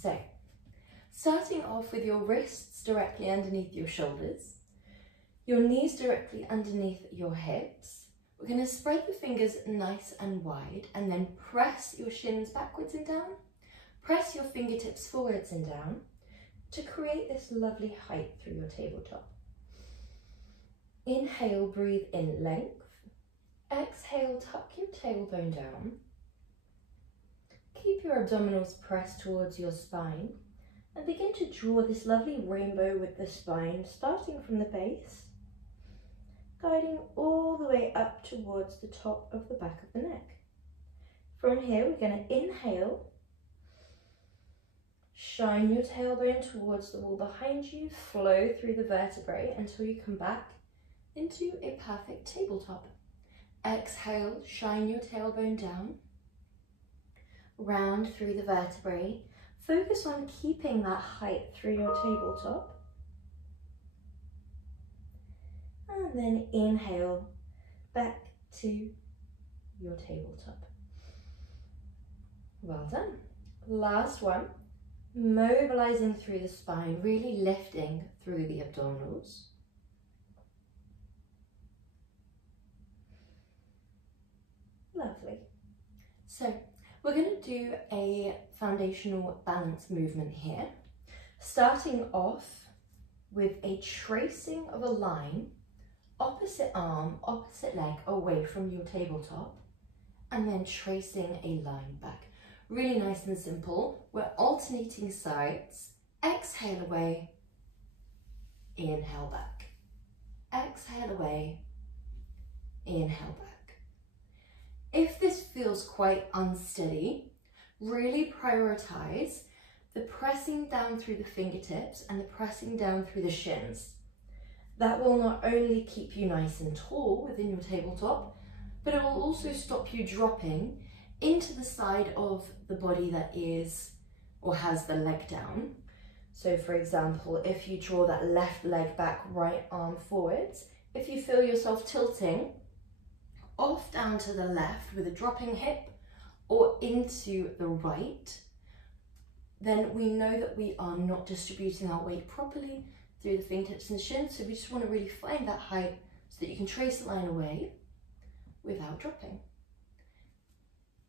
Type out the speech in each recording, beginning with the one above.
So, starting off with your wrists directly underneath your shoulders, your knees directly underneath your hips. We're going to spread the fingers nice and wide and then press your shins backwards and down. Press your fingertips forwards and down to create this lovely height through your tabletop. Inhale, breathe in length. Exhale, tuck your tailbone down. Keep your abdominals pressed towards your spine and begin to draw this lovely rainbow with the spine, starting from the base, guiding all the way up towards the top of the back of the neck. From here, we're going to inhale, shine your tailbone towards the wall behind you, flow through the vertebrae until you come back into a perfect tabletop. Exhale, shine your tailbone down, round through the vertebrae. Focus on keeping that height through your tabletop. And then inhale, back to your tabletop. Well done. Last one, mobilizing through the spine, really lifting through the abdominals. Lovely. So we're going to do a foundational balance movement here, starting off with a tracing of a line, opposite arm, opposite leg away from your tabletop, and then tracing a line back. Really nice and simple. We're alternating sides. Exhale away, inhale back. Exhale away, inhale back. If this feels quite unsteady, really prioritize the pressing down through the fingertips and the pressing down through the shins. That will not only keep you nice and tall within your tabletop, but it will also stop you dropping into the side of the body that is or has the leg down. So for example, if you draw that left leg back, right arm forwards, if you feel yourself tilting off down to the left with a dropping hip or into the right, then we know that we are not distributing our weight properly through the fingertips and shins. So we just want to really find that height so that you can trace the line away without dropping.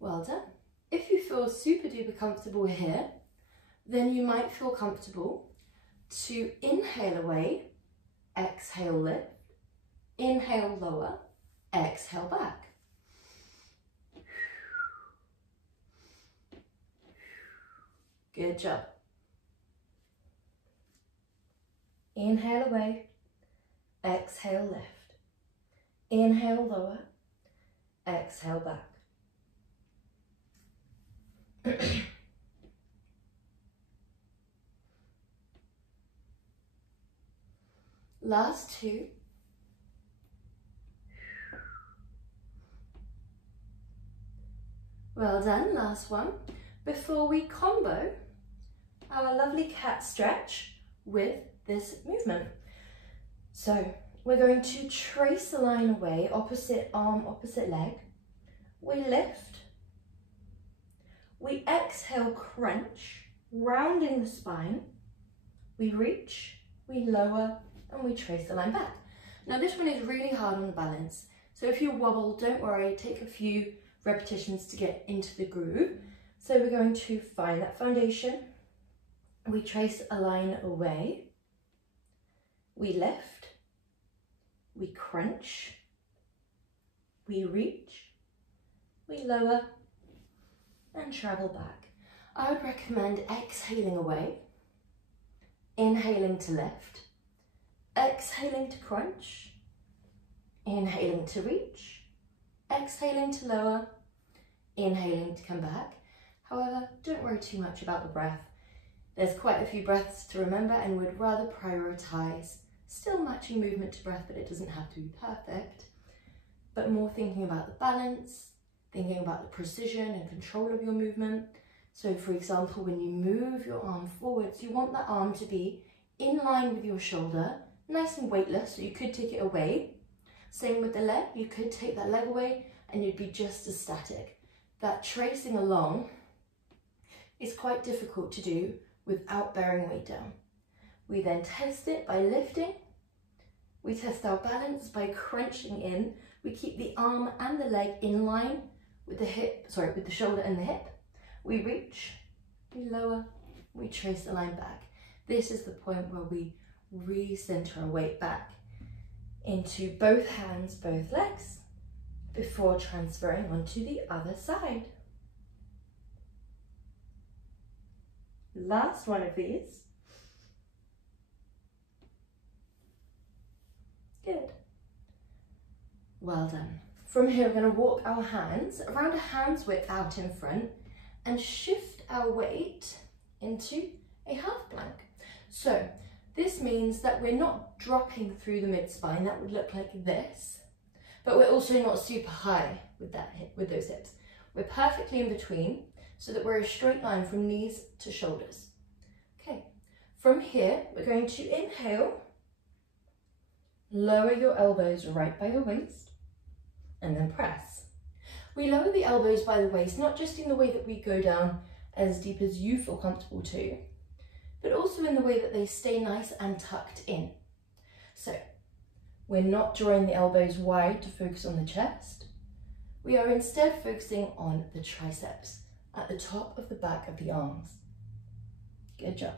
Well done. If you feel super duper comfortable here, then you might feel comfortable to inhale away, exhale lift, inhale lower, exhale back. Good job. Inhale away, exhale lift, inhale lower, exhale back. Last two. Well done, last one. Before we combo our lovely cat stretch with this movement. So we're going to trace the line away, opposite arm, opposite leg. We lift. We exhale, crunch, rounding the spine. We reach, we lower, and we trace the line back. Now this one is really hard on the balance. So if you wobble, don't worry, take a few repetitions to get into the groove. So we're going to find that foundation. We trace a line away. We lift. We crunch. We reach. We lower and travel back. I would recommend exhaling away, inhaling to lift, exhaling to crunch, inhaling to reach, exhaling to lower, inhaling to come back. However, don't worry too much about the breath. There's quite a few breaths to remember and would rather prioritize still matching movement to breath, but it doesn't have to be perfect, but more thinking about the balance, thinking about the precision and control of your movement. So for example, when you move your arm forwards, you want that arm to be in line with your shoulder, nice and weightless, so you could take it away. Same with the leg, you could take that leg away and you'd be just as static. That tracing along is quite difficult to do without bearing weight down. We then test it by lifting. We test our balance by crunching in. We keep the arm and the leg in line with the shoulder and the hip. We reach, we lower, we trace the line back. This is the point where we recenter our weight back into both hands, both legs, before transferring onto the other side. Last one of these. Good. Well done. From here, we're going to walk our hands around a hand's width out in front and shift our weight into a half plank. So this means that we're not dropping through the mid-spine. That would look like this, but we're also not super high with those hips. We're perfectly in between so that we're a straight line from knees to shoulders. Okay, from here, we're going to inhale, lower your elbows right by the waist, and then press. We lower the elbows by the waist, not just in the way that we go down as deep as you feel comfortable to, but also in the way that they stay nice and tucked in. So we're not drawing the elbows wide to focus on the chest. We are instead focusing on the triceps at the top of the back of the arms. Good job.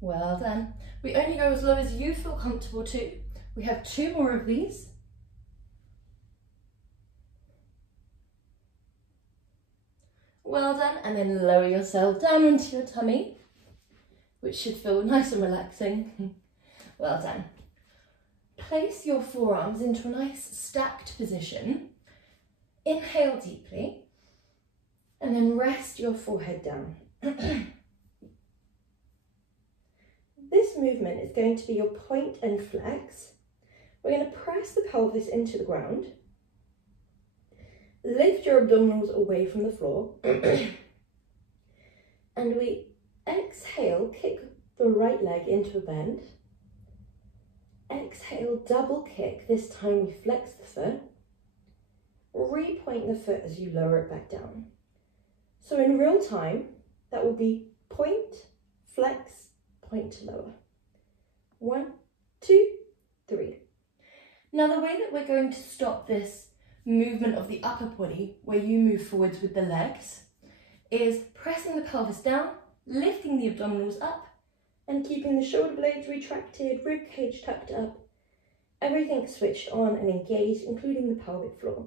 Well done. We only go as low as you feel comfortable to. We have 2 more of these. Well done, and then lower yourself down onto your tummy, which should feel nice and relaxing. Well done. Place your forearms into a nice stacked position. Inhale deeply, and then rest your forehead down. This movement is going to be your point and flex. We're going to press the pelvis into the ground. Lift your abdominals away from the floor. And we exhale, kick the right leg into a bend. Exhale, double kick. This time we flex the foot. Repoint the foot as you lower it back down. So in real time, that will be point, flex, point to lower. 1, 2, 3. Now the way that we're going to stop this movement of the upper body, where you move forwards with the legs, is pressing the pelvis down, lifting the abdominals up, and keeping the shoulder blades retracted, rib cage tucked up, everything switched on and engaged, including the pelvic floor.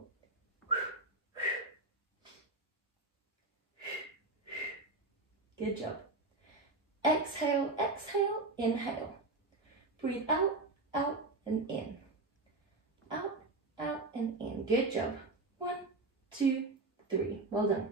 Good job. Exhale, exhale, inhale. Breathe out, out, and in. Out, out, and in. Good job. 1, 2, 3. Well done.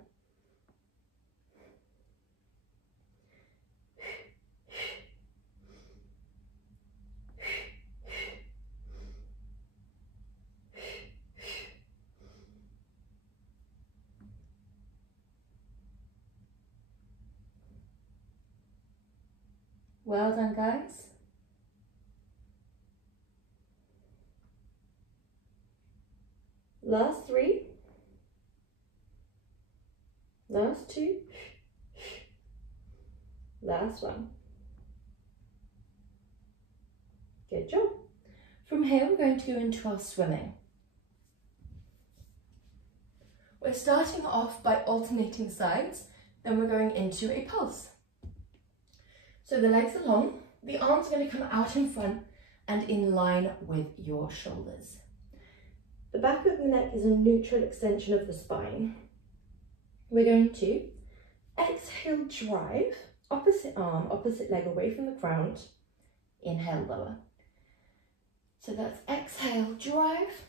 Well done, guys. Last 3. Last 2. Last 1. Good job. From here, we're going to go into our swimming. We're starting off by alternating sides, then we're going into a pulse. So the legs are long, the arms are going to come out in front and in line with your shoulders. The back of the neck is a neutral extension of the spine. We're going to exhale, drive, opposite arm, opposite leg away from the ground. Inhale, lower. So that's exhale, drive,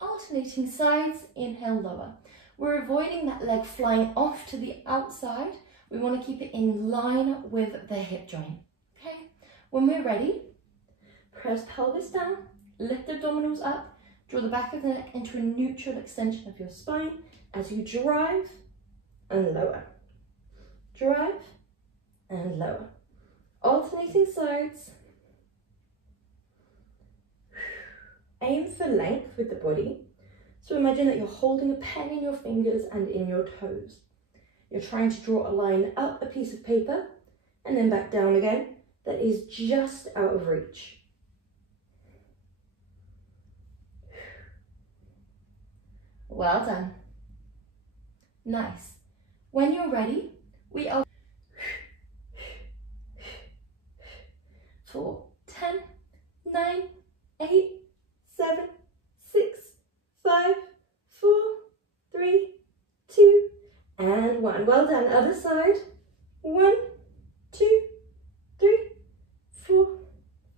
alternating sides, inhale, lower. We're avoiding that leg flying off to the outside. We want to keep it in line with the hip joint, okay? When we're ready, press pelvis down, lift the abdominals up, draw the back of the neck into a neutral extension of your spine as you drive and lower. Drive and lower. Alternating sides. aim for length with the body. So imagine that you're holding a pen in your fingers and in your toes. You're trying to draw a line up a piece of paper and then back down again that is just out of reach. Well done. Nice. When you're ready, we are for 10, 9, 8, 7, 6, 5, 4, 3, 2, and 1. Well done. Other side. 1, 2, 3, 4,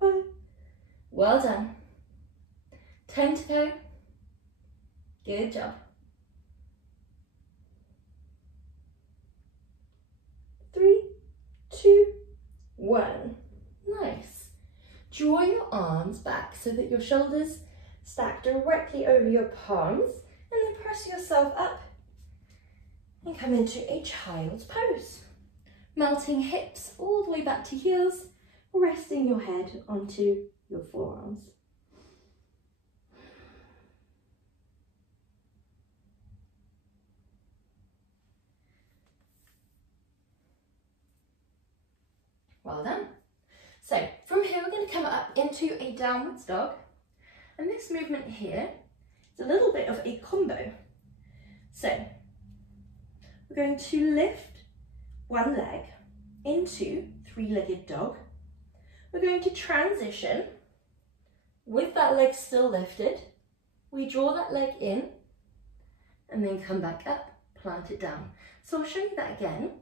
5. Well done. 10 to go. Good job. 3, 2, 1. Nice. Draw your arms back so that your shoulders stack directly over your palms, and then press yourself up and come into a child's pose. Melting hips all the way back to heels, resting your head onto your forearms. Well done. So from here we're going to come up into a downwards dog, and this movement here is a little bit of a combo. So we're going to lift one leg into three-legged dog. We're going to transition with that leg still lifted. We draw that leg in and then come back up, plant it down. So I'll show you that again.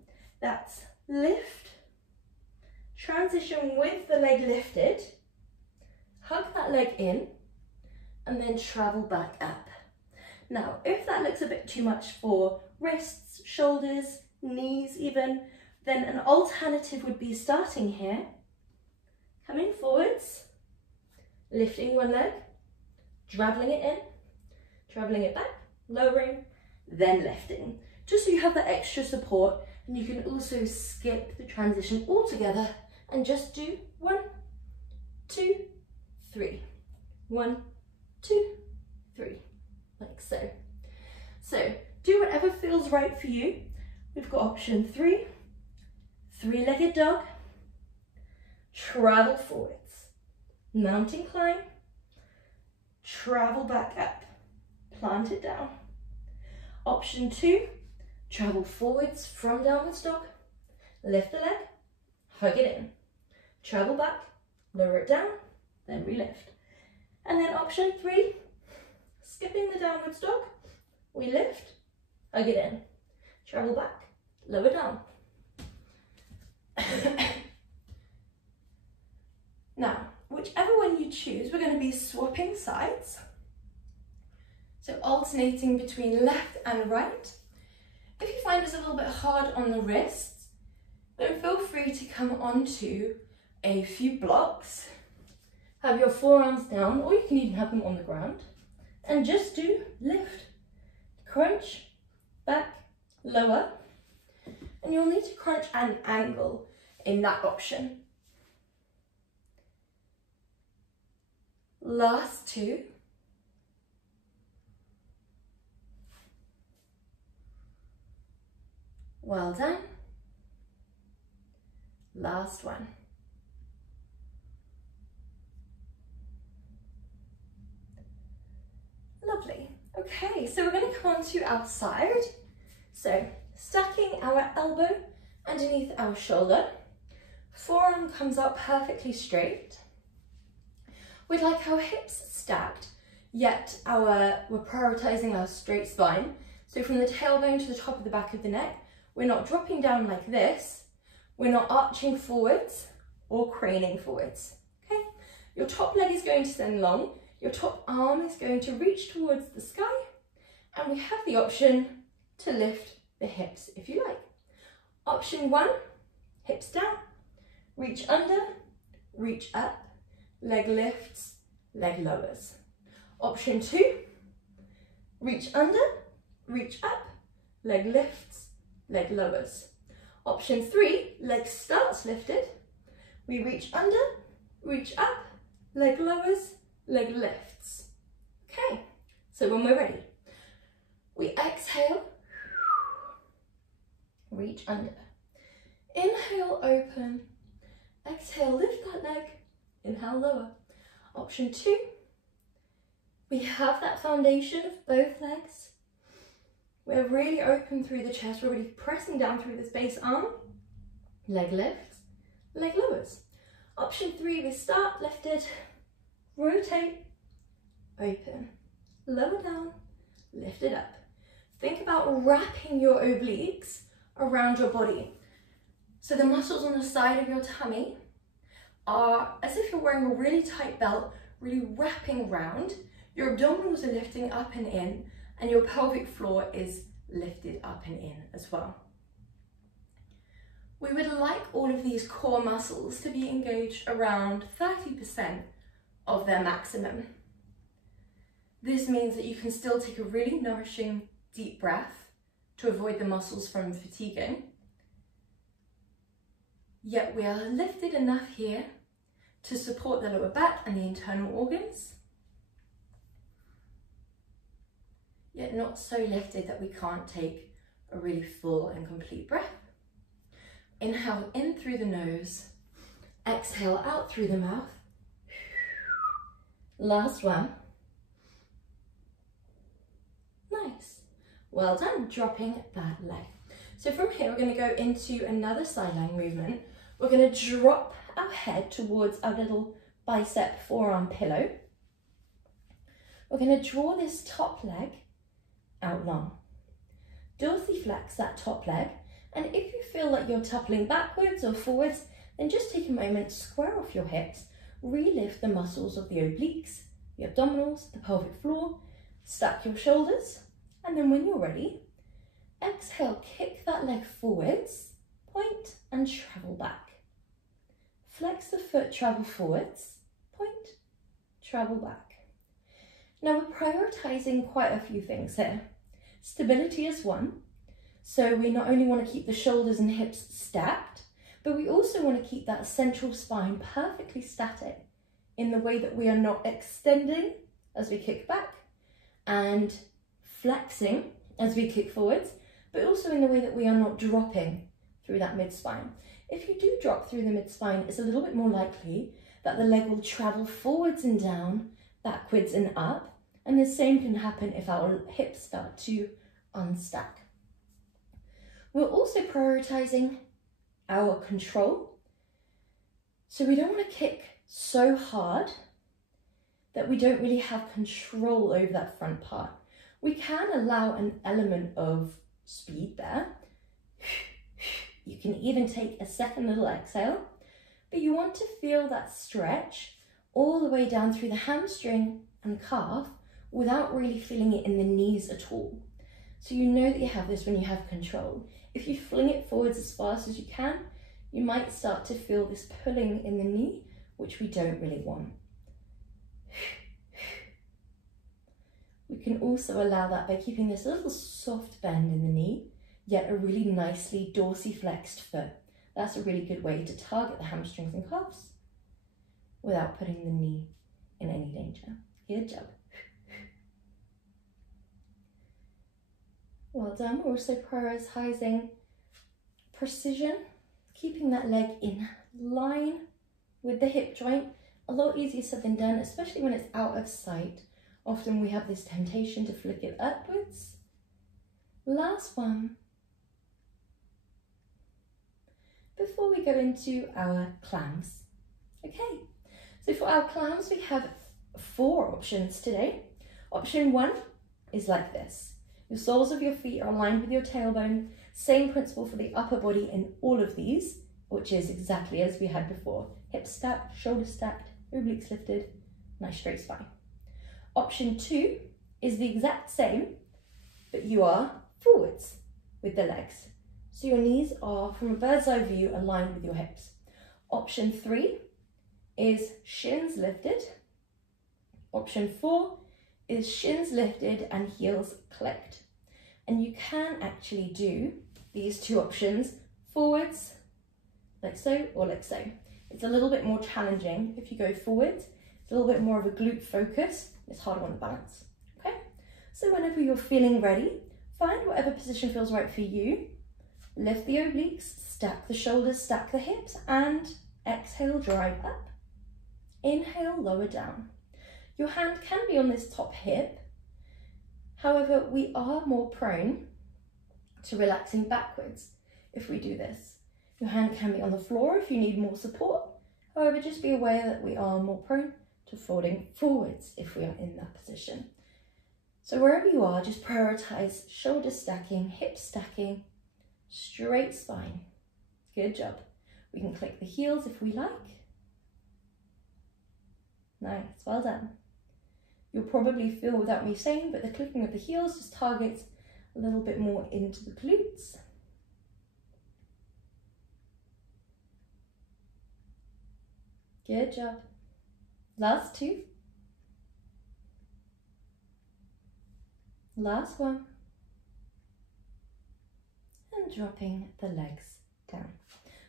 That's lift, transition with the leg lifted, hug that leg in, and then travel back up. Now, if that looks a bit too much for wrists, shoulders, knees even, then an alternative would be starting here, coming forwards, lifting one leg, traveling it in, traveling it back, lowering, then lifting. Just so you have that extra support, and you can also skip the transition altogether and just do 1, 2, 3. 1, 2, 3, like so. So do whatever feels right for you. We've got option 3, three-legged dog, travel forwards, mountain climb, travel back up, plant it down. Option 2, travel forwards from downwards dog, lift the leg, hug it in, travel back, lower it down, then relift. And then option 3, skipping the downwards dog, we lift, hug it in, travel back, lower down. Now, whichever one you choose, we're going to be swapping sides. So alternating between left and right. If you find it's a little bit hard on the wrists, then feel free to come onto a few blocks. Have your forearms down, or you can even have them on the ground, and just do lift, crunch, back, lower, and you'll need to crunch at an angle in that option. Last 2. Well done. Last one. Lovely. Okay, so we're going to come on to our side. So stacking our elbow underneath our shoulder. Forearm comes up perfectly straight. We'd like our hips stacked, yet we're prioritizing our straight spine. So from the tailbone to the top of the back of the neck, we're not dropping down like this. We're not arching forwards or craning forwards. Okay, your top leg is going to stand long. Your top arm is going to reach towards the sky, and we have the option to lift the hips if you like. Option 1, hips down, reach under, reach up, leg lifts, leg lowers. Option 2, reach under, reach up, leg lifts, leg lowers. Option 3, leg starts lifted, we reach under, reach up, leg lowers, leg lifts. Okay, so when we're ready, we exhale, reach under. Inhale, open. Exhale, lift that leg. Inhale, lower. Option 2, we have that foundation of both legs. We're really open through the chest. We're really pressing down through this base arm. Leg lifts, leg lowers. Option 3, we start lifted, rotate, open, lower down, lift it up. Think about wrapping your obliques around your body. So the muscles on the side of your tummy are as if you're wearing a really tight belt, really wrapping round. Your abdominals are lifting up and in, and your pelvic floor is lifted up and in as well. We would like all of these core muscles to be engaged around 30% of their maximum. This means that you can still take a really nourishing deep breath to avoid the muscles from fatiguing. Yet we are lifted enough here to support the lower back and the internal organs. Yet not so lifted that we can't take a really full and complete breath. Inhale in through the nose, exhale out through the mouth. Last one. Nice. Well done, dropping that leg. So from here, we're going to go into another side lying movement. We're going to drop our head towards our little bicep forearm pillow. We're going to draw this top leg out long. Dorsiflex that top leg. And if you feel like you're toppling backwards or forwards, then just take a moment, square off your hips, relift the muscles of the obliques, the abdominals, the pelvic floor, stack your shoulders, and then when you're ready, exhale, kick that leg forwards, point and travel back. Flex the foot, travel forwards, point, travel back. Now we're prioritizing quite a few things here. Stability is one. So we not only want to keep the shoulders and hips stacked, but we also want to keep that central spine perfectly static in the way that we are not extending as we kick back and flexing as we kick forwards, but also in the way that we are not dropping through that mid-spine. If you do drop through the mid-spine, it's a little bit more likely that the leg will travel forwards and down, backwards and up, and the same can happen if our hips start to unstack. We're also prioritizing our control. So we don't want to kick so hard that we don't really have control over that front part. We can allow an element of speed there. You can even take a second little exhale, but you want to feel that stretch all the way down through the hamstring and calf without really feeling it in the knees at all. So you know that you have this when you have control. If you fling it forwards as fast as you can, you might start to feel this pulling in the knee, which we don't really want. We can also allow that by keeping this little soft bend in the knee, yet a really nicely dorsiflexed foot. That's a really good way to target the hamstrings and calves without putting the knee in any danger. Good job. Well done. We're also prioritizing precision, keeping that leg in line with the hip joint. A lot easier said than done, especially when it's out of sight. Often we have this temptation to flick it upwards. Last one. Before we go into our clams. Okay, so for our clams, we have 4 options today. Option 1 is like this. The soles of your feet are aligned with your tailbone. Same principle for the upper body in all of these, which is exactly as we had before. Hips stacked, shoulders stacked, obliques lifted, nice straight spine. Option 2 is the exact same, but you are forwards with the legs. So your knees are, from a bird's eye view, aligned with your hips. Option 3 is shins lifted. Option 4 is shins lifted and heels clicked. And you can actually do these 2 options forwards, like so, or like so. It's a little bit more challenging if you go forwards. It's a little bit more of a glute focus It's harder on the balance, okay? So whenever you're feeling ready, find whatever position feels right for you. Lift the obliques, stack the shoulders, stack the hips, and exhale, drive up. Inhale, lower down. Your hand can be on this top hip. However, we are more prone to relaxing backwards if we do this. Your hand can be on the floor if you need more support. However, just be aware that we are more prone to folding forwards if we are in that position. So wherever you are, just prioritize shoulder stacking, hip stacking, straight spine. Good job. We can click the heels if we like. Nice, well done. You'll probably feel without me saying, but the clicking of the heels just targets a little bit more into the glutes. Good job. Last two. Last one. And dropping the legs down.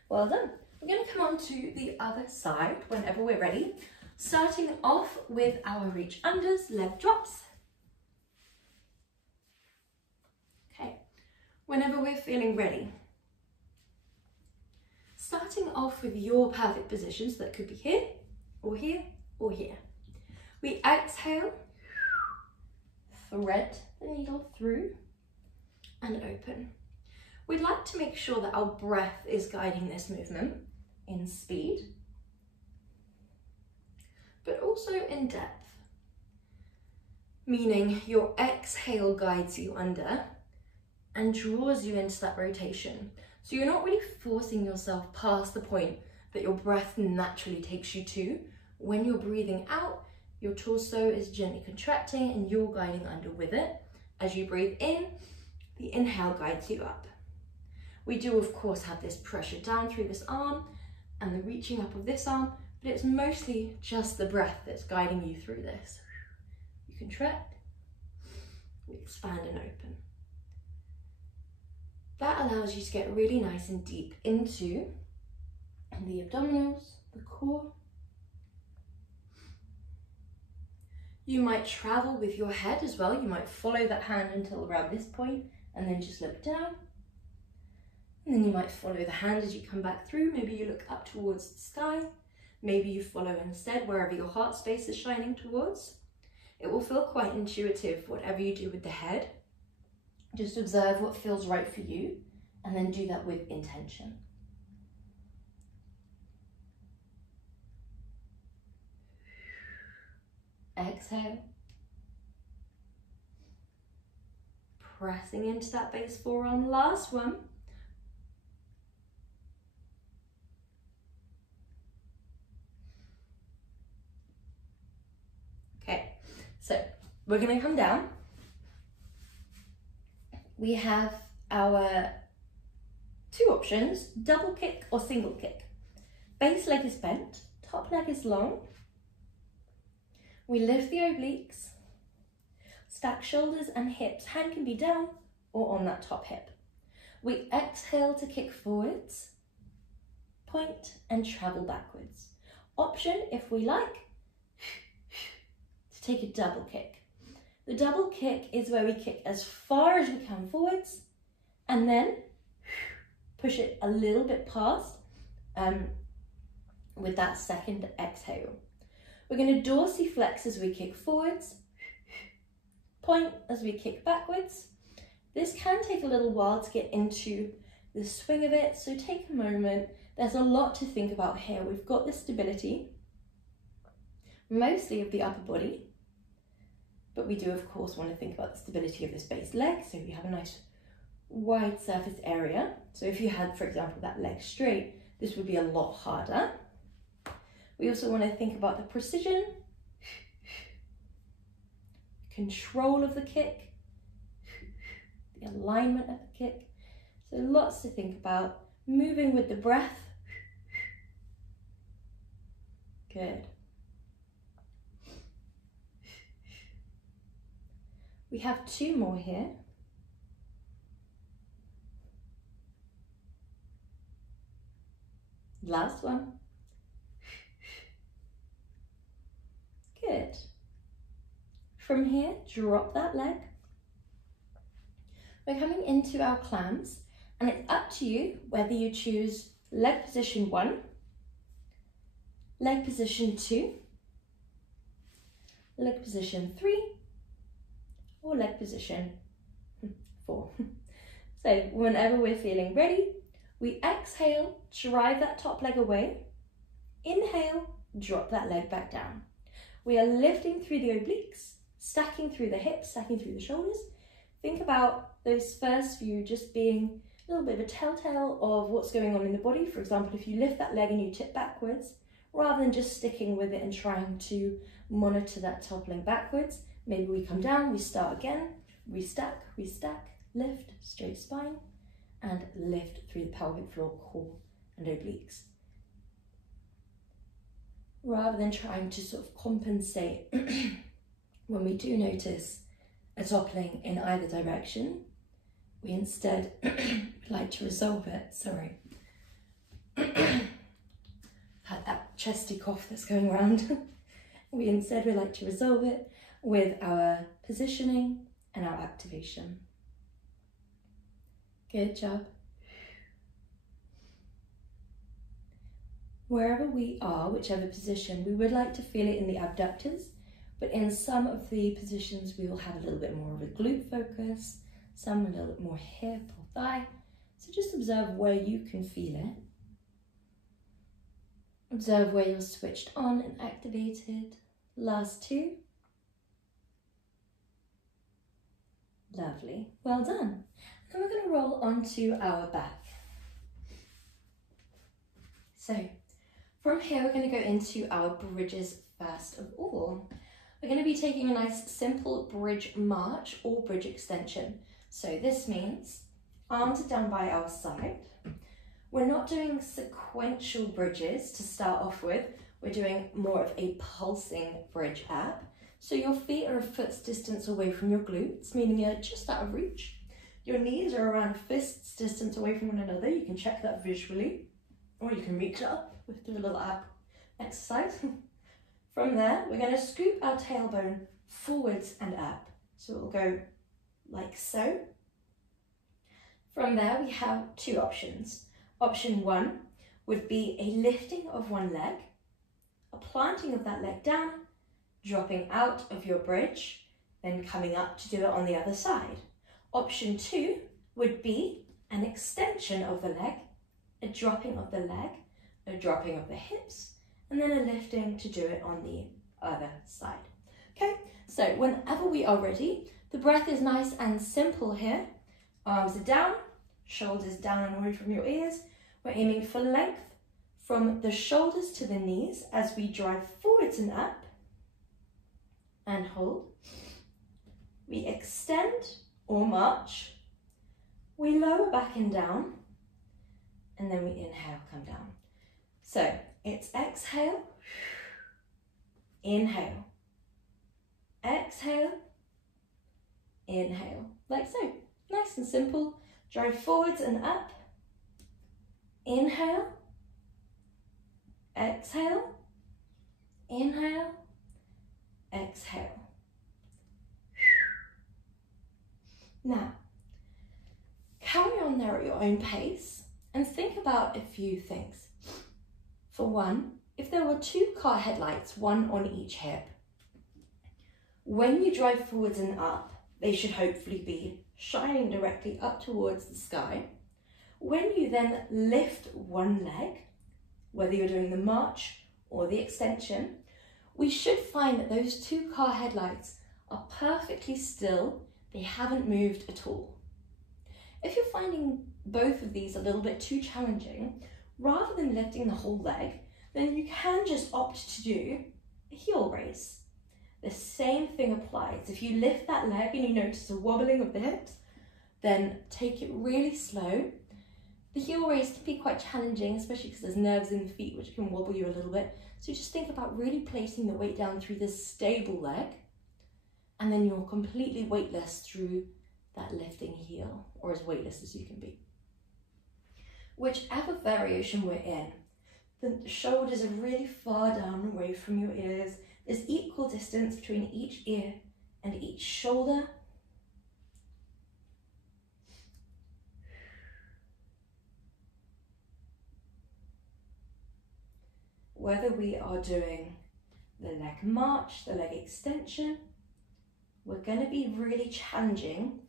Well done. We're going to come on to the other side whenever we're ready. Starting off with our reach unders, leg drops. Okay, whenever we're feeling ready. Starting off with your perfect positions, that could be here, or here, or here. We exhale, thread the needle through, and open. We'd like to make sure that our breath is guiding this movement in speed, but also in depth, meaning your exhale guides you under and draws you into that rotation. So you're not really forcing yourself past the point that your breath naturally takes you to. When you're breathing out, your torso is gently contracting and you're guiding under with it. As you breathe in, the inhale guides you up. We do, of course, have this pressure down through this arm and the reaching up of this arm, but it's mostly just the breath that's guiding you through this. You contract, we expand and open. That allows you to get really nice and deep into the abdominals, the core. You might travel with your head as well. You might follow that hand until around this point and then just look down. And then you might follow the hand as you come back through. Maybe you look up towards the sky. Maybe you follow instead wherever your heart space is shining towards. It will feel quite intuitive, whatever you do with the head. Just observe what feels right for you and then do that with intention. Exhale. Pressing into that base forearm. Last one. Okay, so we're going to come down. We have our two options, double kick or single kick. Base leg is bent, top leg is long. We lift the obliques, stack shoulders and hips. Hand can be down or on that top hip. We exhale to kick forwards, point and travel backwards. Option, if we like, to take a double kick. The double kick is where we kick as far as we can forwards and then push it a little bit past with that second exhale. We're going to dorsiflex as we kick forwards, point as we kick backwards. This can take a little while to get into the swing of it, so take a moment. There's a lot to think about here. We've got the stability, mostly of the upper body, but we do, of course, want to think about the stability of this base leg. So we have a nice wide surface area. So if you had, for example, that leg straight, this would be a lot harder. We also want to think about the precision, control of the kick, the alignment of the kick. So lots to think about. Moving with the breath. Good. We have two more here. Last one. Good. From here, drop that leg. We're coming into our clams, and it's up to you whether you choose leg position 1, leg position 2, leg position 3, or leg position 4. So whenever we're feeling ready, we exhale, drive that top leg away. Inhale, drop that leg back down. We are lifting through the obliques, stacking through the hips, stacking through the shoulders. Think about those first few just being a little bit of a telltale of what's going on in the body. For example, if you lift that leg and you tip backwards, rather than just sticking with it and trying to monitor that toppling backwards, maybe we come down, we start again, we stack, lift, straight spine, and lift through the pelvic floor, core, and obliques. Rather than trying to sort of compensate when we do notice a toppling in either direction, we instead like to resolve it. Sorry. Had that chesty cough that's going around. We like to resolve it with our positioning and our activation. Good job. Wherever we are, whichever position, we would like to feel it in the abductors, but in some of the positions we will have a little bit more of a glute focus, some a little bit more hip or thigh. So just observe where you can feel it. Observe where you're switched on and activated. Last 2. Lovely, well done. Then we're going to roll onto our back. So from here, we're going to go into our bridges first of all. We're going to be taking a nice simple bridge march or bridge extension. So this means arms are down by our side. We're not doing sequential bridges to start off with. We're doing more of a pulsing bridge up. So your feet are a foot's distance away from your glutes, meaning you're just out of reach. Your knees are around fists distance away from one another. You can check that visually, or you can reach up. Do a little ab exercise. From there, we're going to scoop our tailbone forwards and up. So it will go like so. From there, we have 2 options. Option 1 would be a lifting of one leg, a planting of that leg down, dropping out of your bridge, then coming up to do it on the other side. Option 2 would be an extension of the leg, a dropping of the leg, a dropping of the hips, and then a lifting to do it on the other side. Okay, so whenever we are ready, the breath is nice and simple here. Arms are down, shoulders down and away from your ears. We're aiming for length from the shoulders to the knees as we drive forwards and up and hold. We extend or march. We lower back and down, and then we inhale, come down. So it's exhale, inhale, exhale, inhale, like so. Nice and simple. Drive forwards and up. Inhale, exhale, inhale, exhale. Now, carry on there at your own pace and think about a few things. For one, if there were 2 car headlights, one on each hip, when you drive forwards and up, they should hopefully be shining directly up towards the sky. When you then lift one leg, whether you're doing the march or the extension, we should find that those 2 car headlights are perfectly still. They haven't moved at all. If you're finding both of these a little bit too challenging, rather than lifting the whole leg, then you can just opt to do a heel raise. The same thing applies. If you lift that leg and you notice a wobbling of the hips, then take it really slow. The heel raise can be quite challenging, especially because there's nerves in the feet which can wobble you a little bit. So just think about really placing the weight down through this stable leg, and then you're completely weightless through that lifting heel, or as weightless as you can be. Whichever variation we're in, the shoulders are really far down away from your ears. There's equal distance between each ear and each shoulder. Whether we are doing the leg march, the leg extension, we're going to be really challenging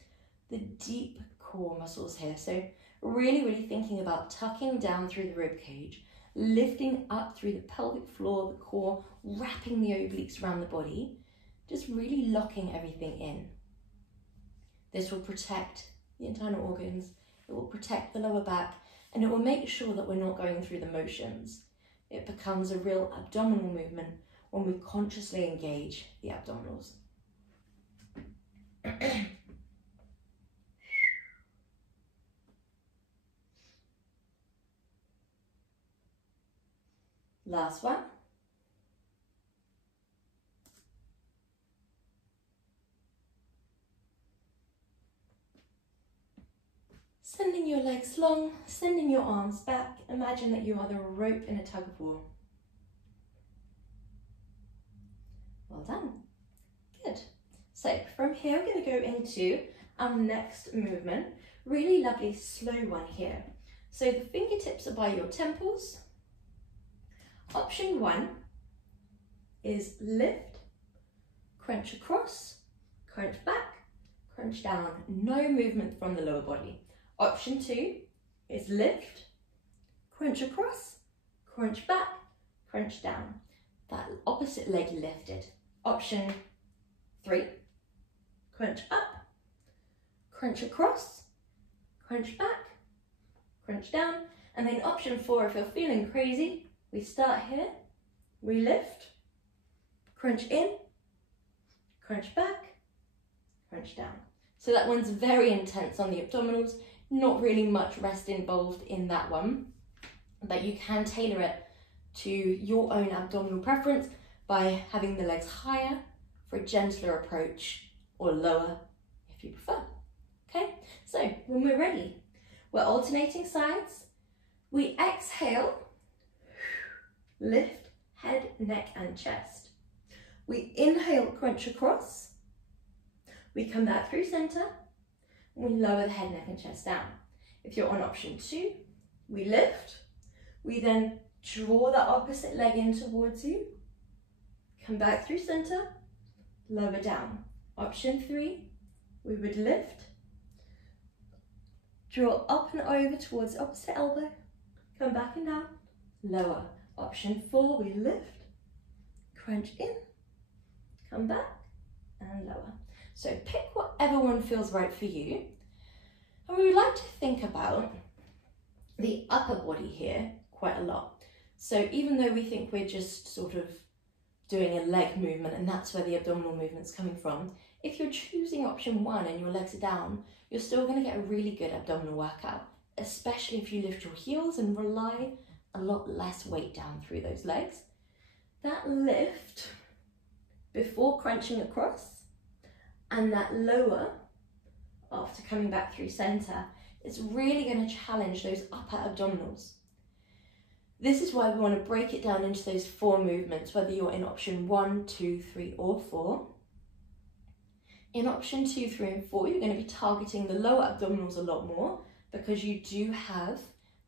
the deep core muscles here. So really thinking about tucking down through the rib cage, lifting up through the pelvic floor, the core, wrapping the obliques around the body, just really locking everything in. This will protect the internal organs, it will protect the lower back, and it will make sure that we're not going through the motions. It becomes a real abdominal movement when we consciously engage the abdominals. Last one. Sending your legs long, sending your arms back. Imagine that you are the rope in a tug of war. Well done. Good. So from here, we're going to go into our next movement. Really lovely slow one here. So the fingertips are by your temples. Option 1 is lift, crunch across, crunch back, crunch down. No movement from the lower body. Option 2 is lift, crunch across, crunch back, crunch down. That opposite leg lifted. Option 3, crunch up, crunch across, crunch back, crunch down. And then option 4, if you're feeling crazy, we start here, we lift, crunch in, crunch back, crunch down. So that one's very intense on the abdominals, not really much rest involved in that one, but you can tailor it to your own abdominal preference by having the legs higher for a gentler approach or lower if you prefer. Okay, so when we're ready, we're alternating sides. We exhale, lift head, neck and chest. We inhale, crunch across. We come back through center. We lower the head, neck and chest down. If you're on option 2, we lift. We then draw the opposite leg in towards you. Come back through center, lower down. Option 3, we would lift. Draw up and over towards the opposite elbow. Come back and down, lower. Option 4, we lift, crunch in, come back and lower. So pick whatever one feels right for you. And we would like to think about the upper body here quite a lot. So even though we think we're just sort of doing a leg movement and that's where the abdominal movement's coming from, if you're choosing option 1 and your legs are down, you're still going to get a really good abdominal workout, especially if you lift your heels and rely a lot less weight down through those legs. That lift before crunching across and that lower after coming back through center is really going to challenge those upper abdominals. This is why we want to break it down into those 4 movements, whether you're in option 1, 2, 3 or 4. In option 2, 3 and 4, you're going to be targeting the lower abdominals a lot more because you do have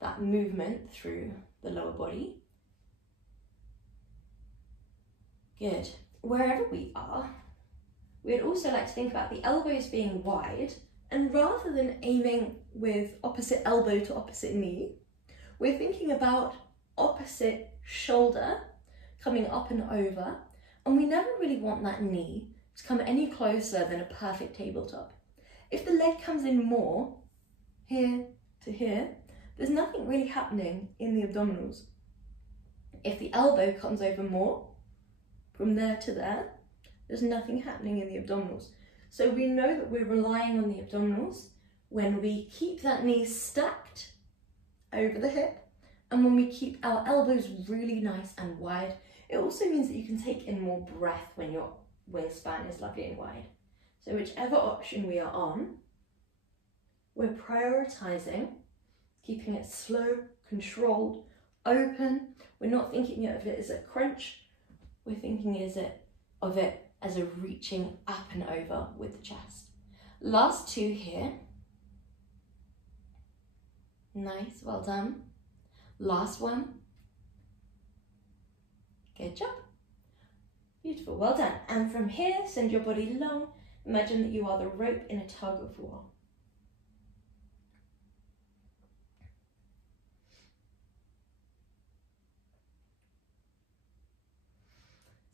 that movement through the lower body. Good. Wherever we are, we'd also like to think about the elbows being wide, and rather than aiming with opposite elbow to opposite knee, we're thinking about opposite shoulder coming up and over, and we never really want that knee to come any closer than a perfect tabletop. If the leg comes in more here to here, there's nothing really happening in the abdominals. If the elbow comes over more, from there to there, there's nothing happening in the abdominals. So we know that we're relying on the abdominals when we keep that knee stacked over the hip, and when we keep our elbows really nice and wide. It also means that you can take in more breath when your wingspan is lovely and wide. So whichever option we are on, we're prioritizing keeping it slow, controlled, open. We're not thinking of it as a crunch, we're thinking of it as a reaching up and over with the chest. Last two here. Nice, well done. Last one. Good job. Beautiful, well done. And from here, send your body long. Imagine that you are the rope in a tug of war.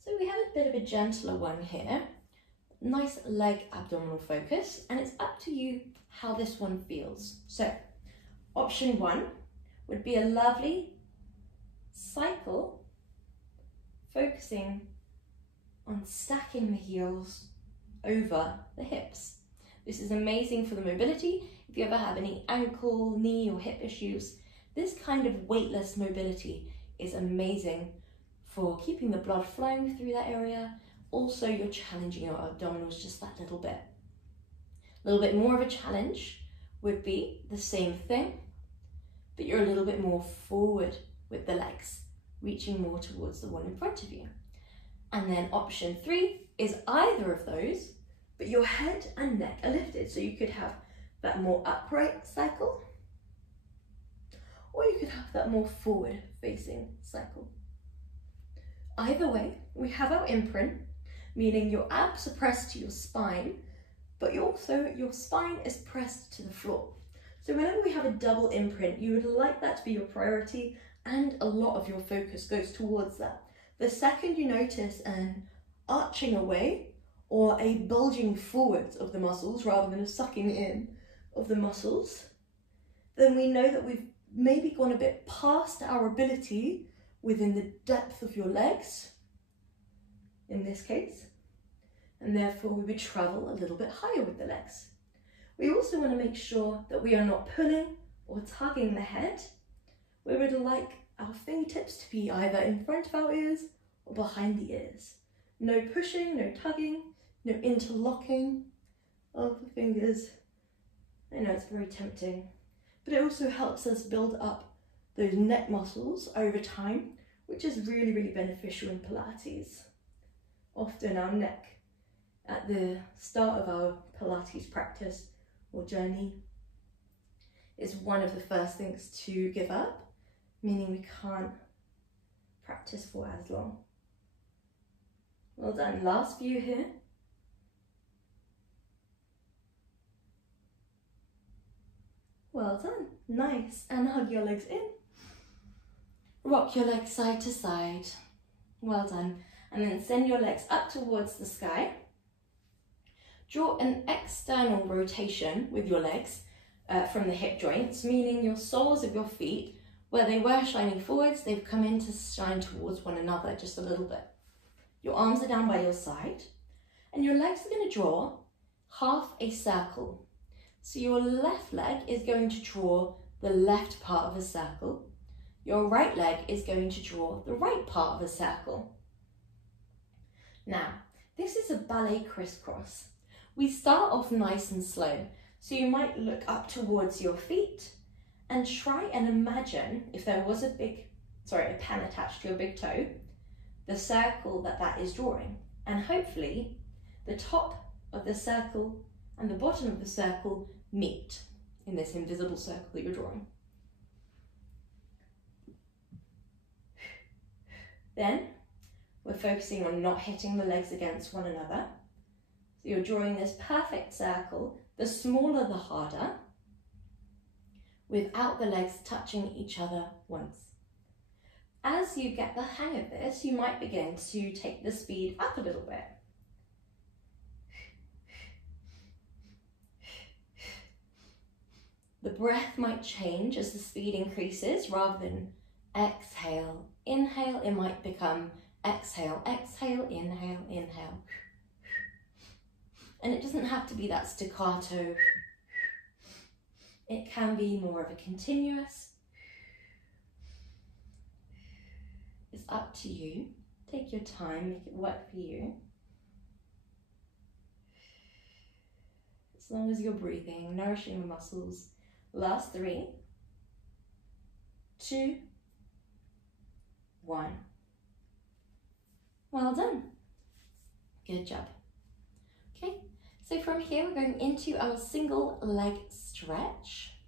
So we have a bit of a gentler one here. Nice leg abdominal focus, and it's up to you how this one feels. So option one would be a lovely cycle focusing on stacking the heels over the hips. This is amazing for the mobility. If you ever have any ankle, knee or hip issues, this kind of weightless mobility is amazing for keeping the blood flowing through that area. Also, you're challenging your abdominals just that little bit. A little bit more of a challenge would be the same thing, but you're a little bit more forward with the legs, reaching more towards the one in front of you. And then option three is either of those, but your head and neck are lifted. So you could have that more upright cycle, or you could have that more forward facing cycle. Either way, we have our imprint, meaning your abs are pressed to your spine, but your spine is pressed to the floor. So whenever we have a double imprint, you would like that to be your priority, and a lot of your focus goes towards that. The second you notice an arching away or a bulging forwards of the muscles rather than a sucking in of the muscles, then we know that we've maybe gone a bit past our ability within the depth of your legs, in this case, and therefore we would travel a little bit higher with the legs. We also want to make sure that we are not pulling or tugging the head. We would like our fingertips to be either in front of our ears or behind the ears. No pushing, no tugging, no interlocking of the fingers. I know it's very tempting, but it also helps us build up those neck muscles over time, which is really, really beneficial in Pilates. Often our neck at the start of our Pilates practice or journey is one of the first things to give up, meaning we can't practice for as long. Well done, last view here. Well done, nice, and hug your legs in. Rock your legs side to side. Well done. And then send your legs up towards the sky. Draw an external rotation with your legs from the hip joints, meaning your soles of your feet, where they were shining forwards, they've come in to shine towards one another just a little bit. Your arms are down by your side, and your legs are going to draw half a circle. So your left leg is going to draw the left part of a circle. Your right leg is going to draw the right part of a circle. Now, this is a ballet crisscross. We start off nice and slow. So you might look up towards your feet and try and imagine if there was a pen attached to your big toe, the circle that is drawing. And hopefully the top of the circle and the bottom of the circle meet in this invisible circle that you're drawing. Then we're focusing on not hitting the legs against one another. So you're drawing this perfect circle, the smaller the harder, without the legs touching each other once. As you get the hang of this, you might begin to take the speed up a little bit. The breath might change as the speed increases. Rather than exhale, inhale, it might become exhale, exhale, inhale, inhale. And it doesn't have to be that staccato. It can be more of a continuous. It's up to you. Take your time, make it work for you. As long as you're breathing, nourishing the muscles. Last 3, 2, 1. Well done. Good job. Okay, so from here we're going into our single leg stretch.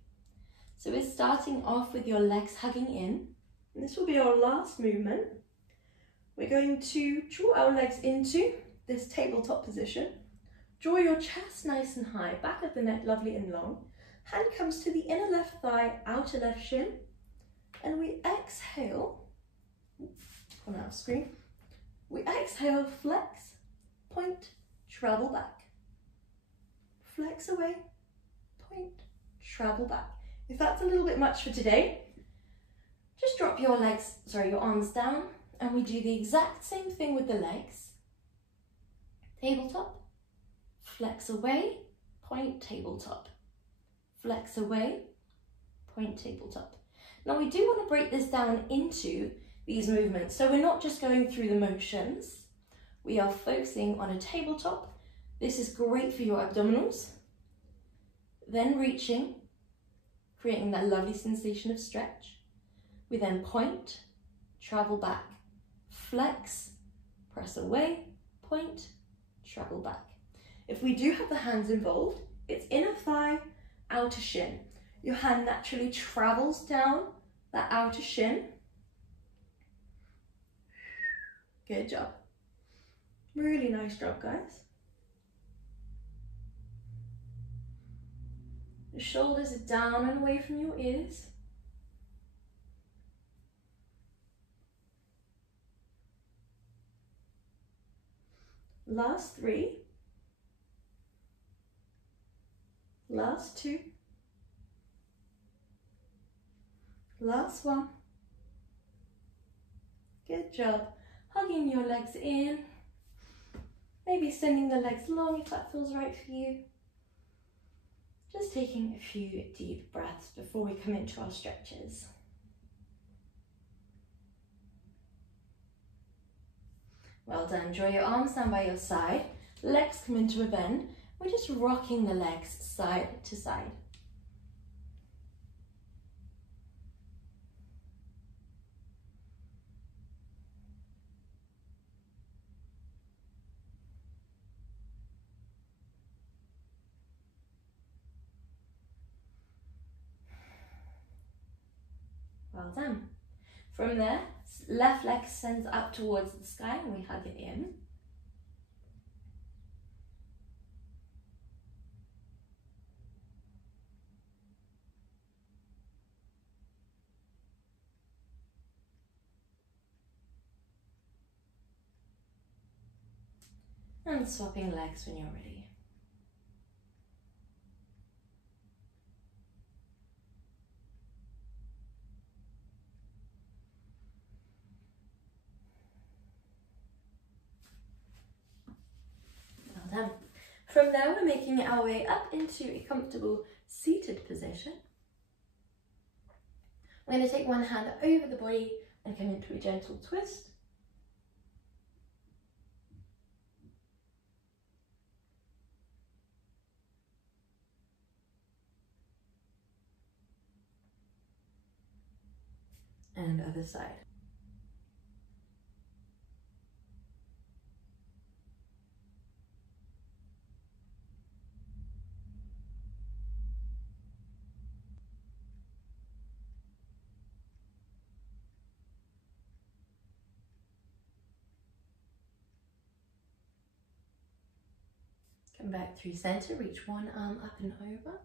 So we're starting off with your legs hugging in. And this will be our last movement. We're going to draw our legs into this tabletop position. Draw your chest nice and high, back of the neck lovely and long. Hand comes to the inner left thigh, outer left shin. And we exhale, come out of screen. We exhale, flex, point, travel back. Flex away, point, travel back. If that's a little bit much for today, just drop your your arms down, and we do the exact same thing with the legs. Tabletop, flex away, point, tabletop. Flex away, point, tabletop. Now we do want to break this down into these movements. So we're not just going through the motions. We are focusing on a tabletop. This is great for your abdominals. Then reaching, creating that lovely sensation of stretch. We then point, travel back, flex, press away, point, travel back. If we do have the hands involved, it's inner thigh, outer shin. Your hand naturally travels down that outer shin. Good job. Really nice job, guys. The shoulders are down and away from your ears. Last 3. Last 2. Last 1. Good job. Hugging your legs in. Maybe sending the legs long if that feels right for you. Just taking a few deep breaths before we come into our stretches. Well done. Draw your arms down by your side. Legs come into a bend. We're just rocking the legs side to side. Well done. From there, left leg sends up towards the sky and we hug it in. And swapping legs when you're ready. Well done. From there, we're making our way up into a comfortable seated position. We're going to take one hand over the body and come into a gentle twist. And other side. Come back through center, reach one arm up and over.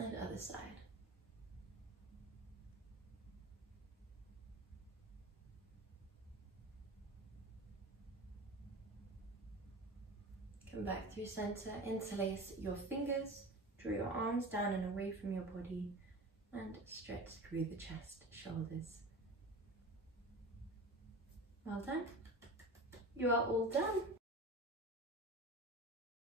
And other side. Come back through center, interlace your fingers, draw your arms down and away from your body, and stretch through the chest, shoulders. Well done. You are all done.